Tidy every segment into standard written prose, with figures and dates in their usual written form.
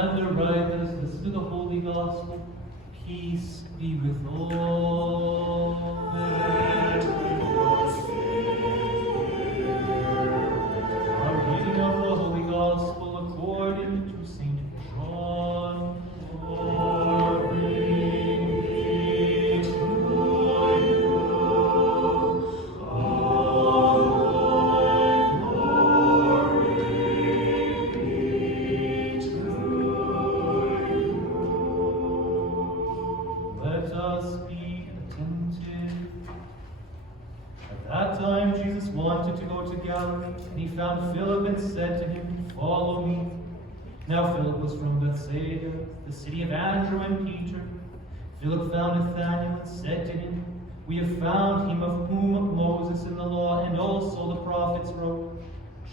and the writers, listen to the Holy Gospel. Peace be with all. And with your spirit. A reading of the Holy Gospel according to St. John. Glory be to you, O Lord. Glory be to you. Let us be attentive. At that time, Jesus wanted to go to Galilee, and he found Philip and said to him, "Follow me." Now Philip was from Bethsaida, the city of Andrew and Peter. Philip found Nathanael and said to him, "We have found him of whom Moses in the law and also the prophets wrote,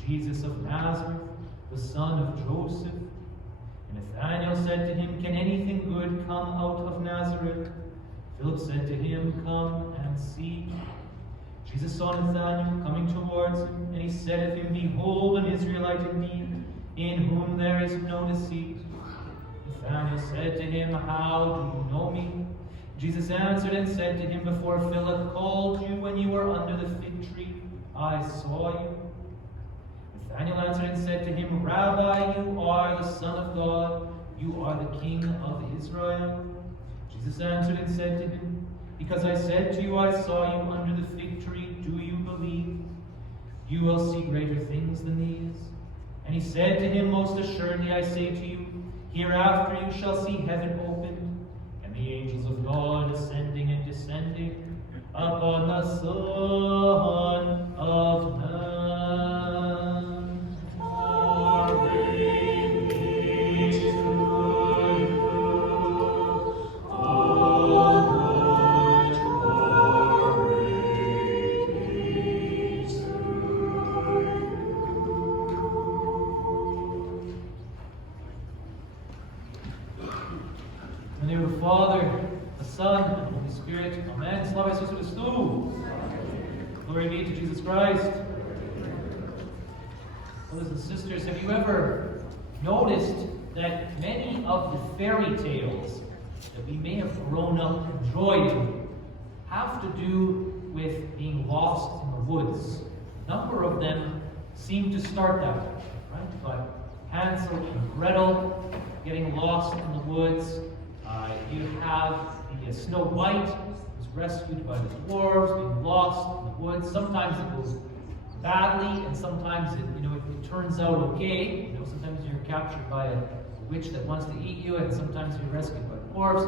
Jesus of Nazareth, the son of Joseph." And Nathanael said to him, "Can anything good come out of Nazareth?" Philip said to him, "Come and see." Jesus saw Nathanael coming towards him, and he said of him, "Behold, an Israelite indeed, in whom there is no deceit." Nathanael said to him, "How do you know me?" Jesus answered and said to him, "Before Philip called you when you were under the fig tree, I saw you." Nathanael answered and said to him, "Rabbi, you are the Son of God, you are the King of Israel." Jesus answered and said to him, "Because I said to you, I saw you under the fig tree, do you believe? You will see greater things than these." And he said to him, "Most assuredly I say to you, hereafter you shall see heaven opened, and the angels of God ascending and descending upon the Son of Man." Glory be to you, O Lord. Glory be to you. In the name of the Father, the Son, and the Holy Spirit. Amen. Slava Isusu Christu. Glory be to Jesus Christ. Brothers and sisters, have you ever noticed that many of the fairy tales that we may have grown up enjoying have to do with being lost in the woods? A number of them seem to start that way, right? But Hansel and Gretel getting lost in the woods. You have the Snow White, who's rescued by the dwarves, being lost in the woods. Sometimes it goes badly, and sometimes it turns out okay. Sometimes you're captured by a witch that wants to eat you, and sometimes you're rescued by dwarves.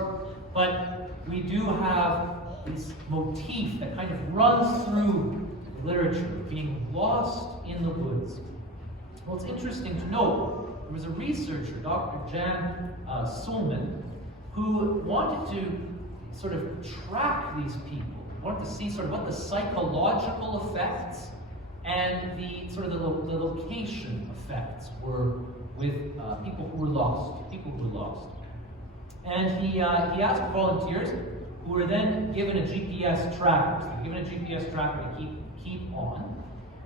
But we do have this motif that kind of runs through literature, being lost in the woods. Well, it's interesting to note, there was a researcher, Dr. Jan Sulman, who wanted to sort of track these people, wanted to see sort of what the psychological effects and the sort of the location effects were with people who were lost, And he asked volunteers who were then given a GPS tracker, to keep on,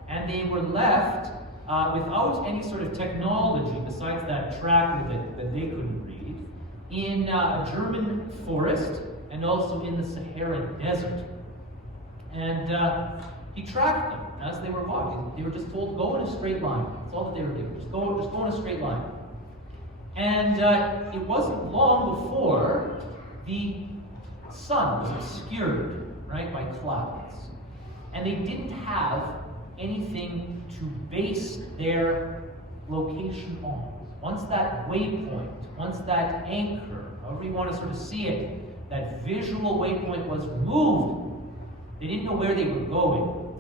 and they were left without any sort of technology besides that tracker that they couldn't read, in a German forest and also in the Saharan desert. And he tracked them as they were walking. They were just told, go in a straight line. That's all that they were given. Just go in a straight line. And it wasn't long before the sun was obscured, right, by clouds. And they didn't have anything to base their location on. Once that waypoint, once that anchor, however you want to sort of see it, that visual waypoint was removed, they didn't know where they were going.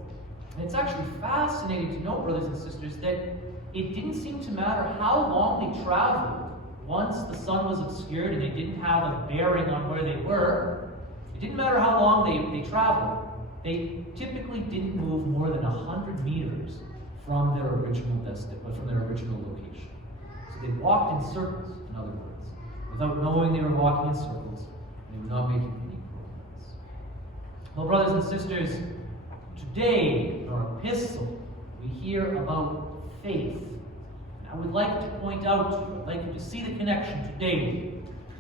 And it's actually fascinating to note, brothers and sisters, that it didn't seem to matter how long they traveled. Once the sun was obscured and they didn't have a bearing on where they were, it didn't matter how long they traveled. They typically didn't move more than 100 meters from their original location. So they walked in circles, in other words, without knowing they were walking in circles, and they were not making any progress. Well, brothers and sisters, today in our epistle, we hear about faith. And I would like to point out to you, I'd like you to see the connection today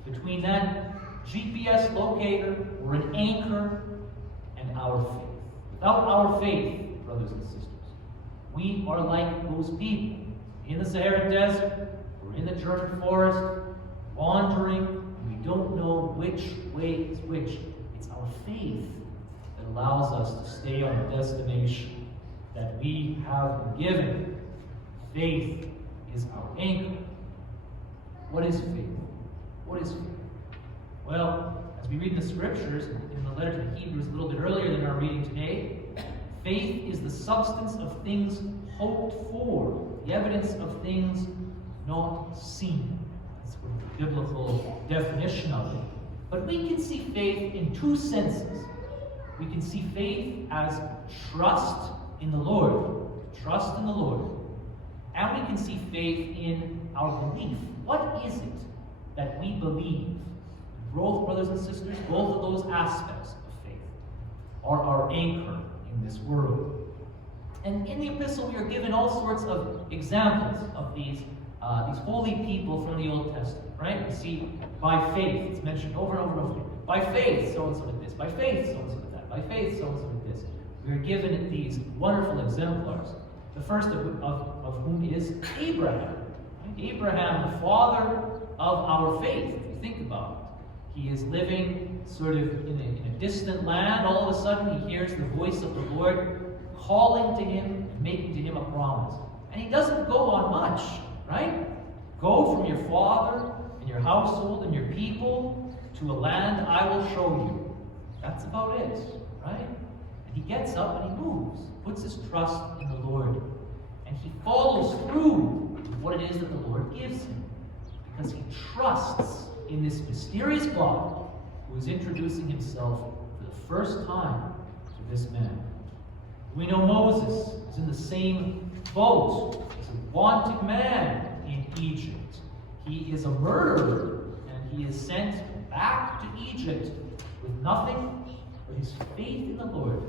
between that GPS locator or an anchor and our faith. Without our faith, brothers and sisters, we are like those people in the Sahara Desert or in the German forest, wandering, and we don't know which way is which. It's our faith that allows us to stay on the destination that we have been given. Faith is our anchor. What is faith? What is faith? Well, as we read in the scriptures, in the letter to the Hebrews a little bit earlier than our reading today, faith is the substance of things hoped for, the evidence of things not seen. That's sort of the biblical definition of it. But we can see faith in two senses. We can see faith as trust in the Lord, trust in the Lord. And we can see faith in our belief. What is it that we believe? Both, brothers and sisters, both of those aspects of faith are our anchor in this world. And in the epistle, we are given all sorts of examples of these holy people from the Old Testament, right? We see by faith, it's mentioned over and over and over again. By faith, so-and-so did this. By faith, so-and-so did that. By faith, so-and-so did this. We are given these wonderful exemplars. The first of whom is Abraham. Right? Abraham, the father of our faith, if you think about it. He is living sort of in a distant land. All of a sudden, he hears the voice of the Lord calling to him and making to him a promise. And he doesn't go on much, right? Go from your father and your household and your people to a land I will show you. That's about it, right? And he gets up and he moves, puts his trust in the Lord. And he follows through with what it is that the Lord gives him. Because he trusts in this mysterious God who is introducing himself for the first time to this man. We know Moses is in the same boat as a wanted man in Egypt. He is a murderer, and he is sent back to Egypt with nothing but his faith in the Lord.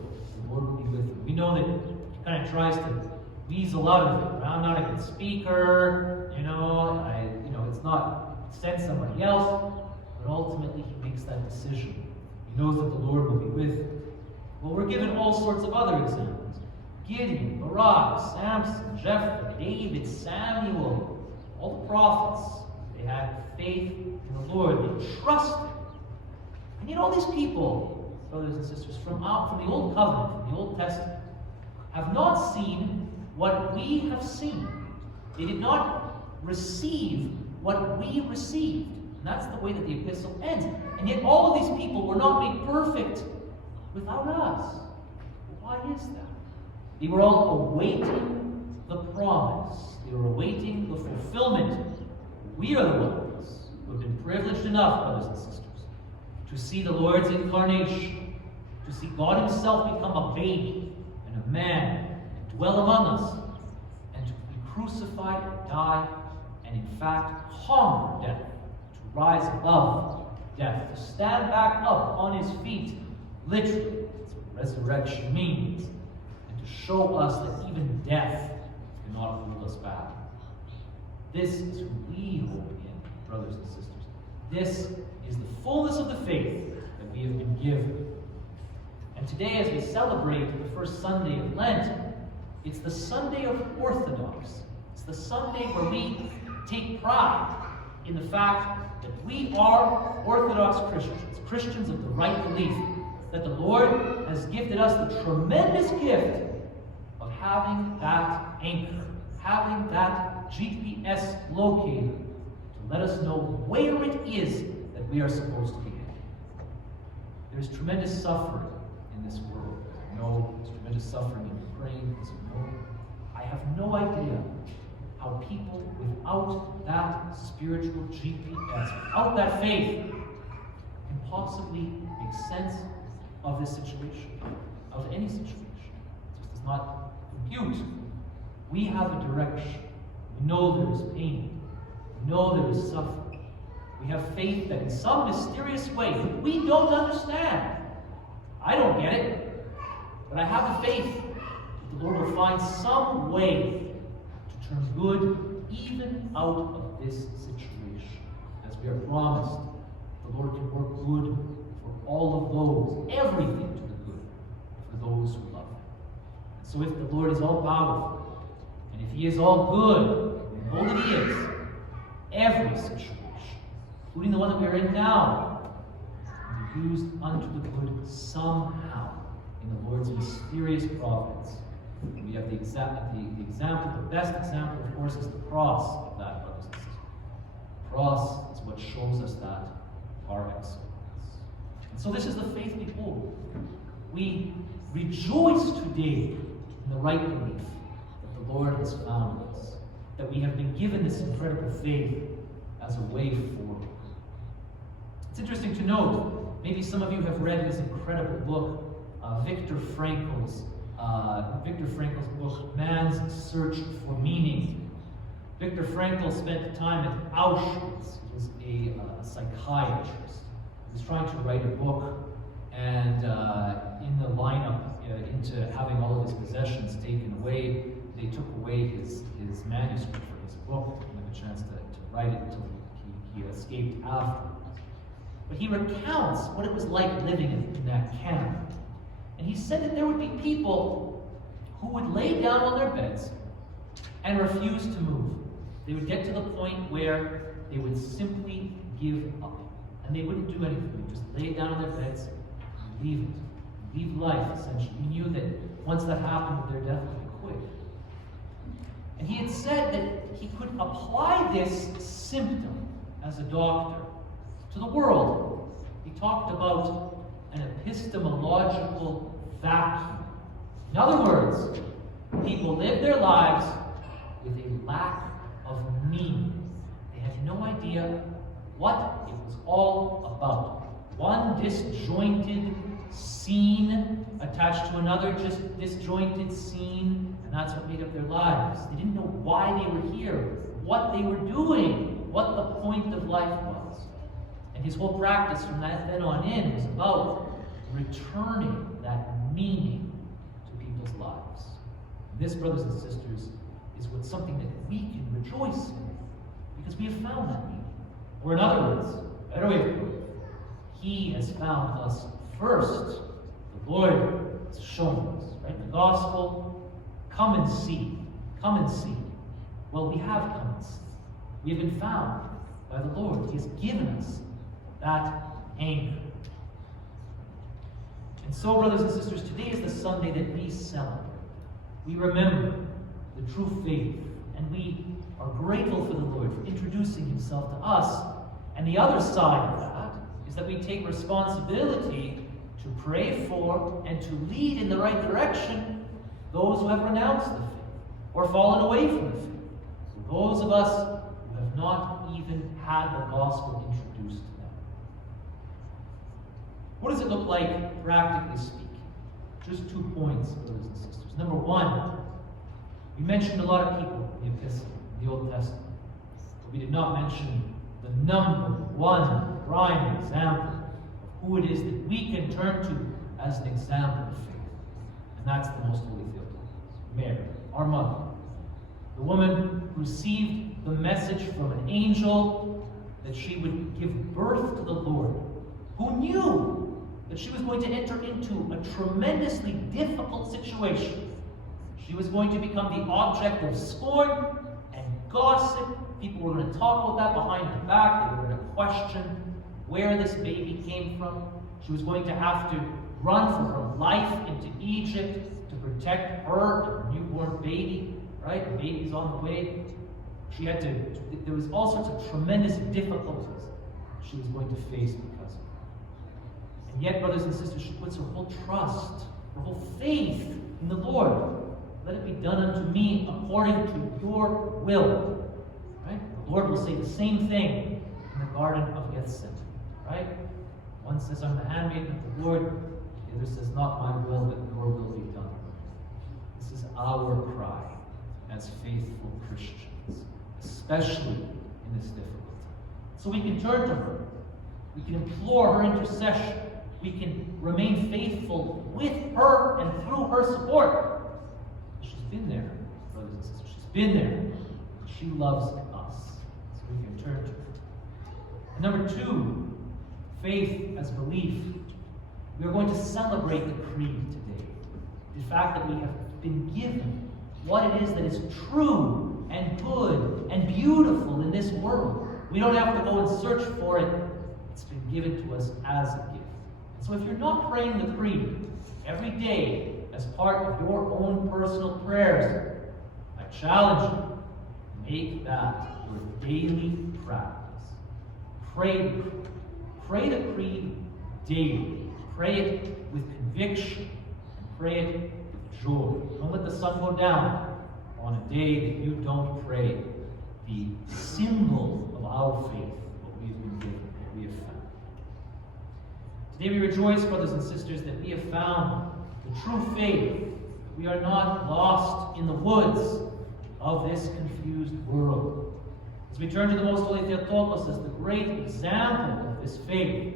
The Lord will be with him. We know that he kind of tries to weasel out of it. I'm not a good speaker, it's not send somebody else, but ultimately he makes that decision. He knows that the Lord will be with him. Well, we're given all sorts of other examples. Gideon, Barak, Samson, Jephthah, David, Samuel, all the prophets. They had faith in the Lord. They trusted. And yet all these people, brothers and sisters, from the Old Covenant, from the Old Testament, have not seen what we have seen. They did not receive what we received. And that's the way that the epistle ends. And yet all of these people were not made perfect without us. Why is that? They were all awaiting the promise. They were awaiting the fulfillment. We are the ones who have been privileged enough, brothers and sisters, to see the Lord's incarnation, to see God himself become a baby and a man, and dwell among us, and to be crucified and die, and in fact conquer death, to rise above death, to stand back up on his feet, literally, that's what resurrection means, and to show us that even death cannot hold us back. This is who we hope in, brothers and sisters. This is the fullness of the faith that we have been given. And today, as we celebrate the first Sunday of Lent, it's the Sunday of Orthodoxy. It's the Sunday where we take pride in the fact that we are Orthodox Christians, Christians of the right belief, that the Lord has gifted us the tremendous gift of having that anchor, having that GPS locator to let us know where it is that we are supposed to be headed. There's tremendous suffering in this world. I know there's tremendous suffering in Ukraine, as you know. I have no idea how people without that spiritual GPS, without that faith, can possibly make sense of this situation, of any situation. It just does not compute. We have a direction. We know there is pain. We know there is suffering. We have faith that in some mysterious way that we don't understand. I don't get it, but I have the faith that the Lord will find some way to turn good even out of this situation, as we are promised, the Lord can work good for all of those, everything to the good, for those who love Him. And so if the Lord is all powerful, and if He is all good, and all that He is, every situation, including the one that we are in now, can be used unto the good somehow in the Lord's mysterious providence. And we have the example, the best example, of course, is the cross of that, brothers and sisters. The cross is what shows us that par excellence. And so this is the faith we hold. We rejoice today in the right belief that the Lord has found us, that we have been given this incredible faith as a way forward. It's interesting to note, maybe some of you have read this incredible book, Viktor Frankl's book, Man's Search for Meaning. Viktor Frankl spent time at Auschwitz. He was a psychiatrist. He was trying to write a book, and in the lineup into having all of his possessions taken away, they took away his manuscript for his book. He didn't have a chance to write it until he escaped afterwards. But he recounts what it was like living in that camp. And he said that there would be people who would lay down on their beds and refuse to move. They would get to the point where they would simply give up. And they wouldn't do anything. They would just lay down on their beds and leave it. Leave life, essentially. He knew that once that happened, their death would be quick. And he had said that he could apply this symptom as a doctor to the world. He talked about an epistemological vacuum. In other words, people live their lives with a lack of meaning. They had no idea what it was all about. One disjointed scene attached to another just disjointed scene, and that's what made up their lives. They didn't know why they were here, what they were doing, what the point of life was. And his whole practice from that then on in was about returning that meaning to people's lives. And this, brothers and sisters, is what something that we can rejoice in, because we have found that meaning. Or in other words, better way of putting it, He has found us first. The Lord has shown us, right? The gospel, come and see. Come and see. Well, we have come and seen. We have been found by the Lord. He has given us that anchor. And so, brothers and sisters, today is the Sunday that we celebrate. We remember the true faith, and we are grateful for the Lord for introducing Himself to us. And the other side of that is that we take responsibility to pray for and to lead in the right direction those who have renounced the faith or fallen away from the faith. Those of us who have not even had the gospel introduced to them. What does it look like, practically speaking? Just 2 points, brothers and sisters. Number one, we mentioned a lot of people in the Epistle, in the Old Testament, but we did not mention the number one prime example of who it is that we can turn to as an example of faith. And that's the Most Holy Theotokos, Mary, our mother. The woman received the message from an angel that she would give birth to the Lord, who knew that she was going to enter into a tremendously difficult situation. She was going to become the object of scorn and gossip. People were going to talk about that behind her back. They were going to question where this baby came from. She was going to have to run for her life into Egypt to protect her and her newborn baby. Right? The baby's on the way. There was all sorts of tremendous difficulties she was going to face because of it. And yet, brothers and sisters, she puts her whole trust, her whole faith in the Lord. Let it be done unto me according to your will. Right? The Lord will say the same thing in the Garden of Gethsemane. Right? One says, I'm the handmaiden of the Lord. The other says, not my will, but your will be done. This is our cry as faithful Christians, especially in this difficult time. So we can turn to her. We can implore her intercession. We can remain faithful with her and through her support. She's been there, brothers and sisters. She's been there. she loves us. So we can turn to her. And number 2, faith as belief. We are going to celebrate the creed today. The fact that we have been given what it is that is true and good and beautiful in this world. We don't have to go and search for it. It's been given to us as a gift. And so if you're not praying the creed every day as part of your own personal prayers, I challenge you, make that your daily practice. Pray the creed. Pray the creed daily. Pray it with conviction. And pray it with joy. Don't let the sun go down on a day that you don't pray the symbol of our faith, what we've been given, what we have found. Today we rejoice, brothers and sisters, that we have found the true faith. That we are not lost in the woods of this confused world. As we turn to the Most Holy Theotokos as the great example of this faith,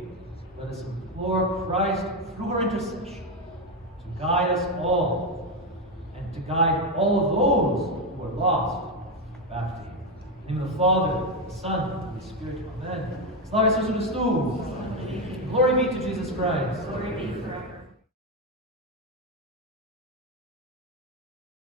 let us implore Christ through her intercession to guide us all and to guide all of those who are lost back to Him. In the name of the Father, the Son, and the Spirit. Amen. Slava Isusu Christu. Glory be to Jesus Christ. Glory be forever.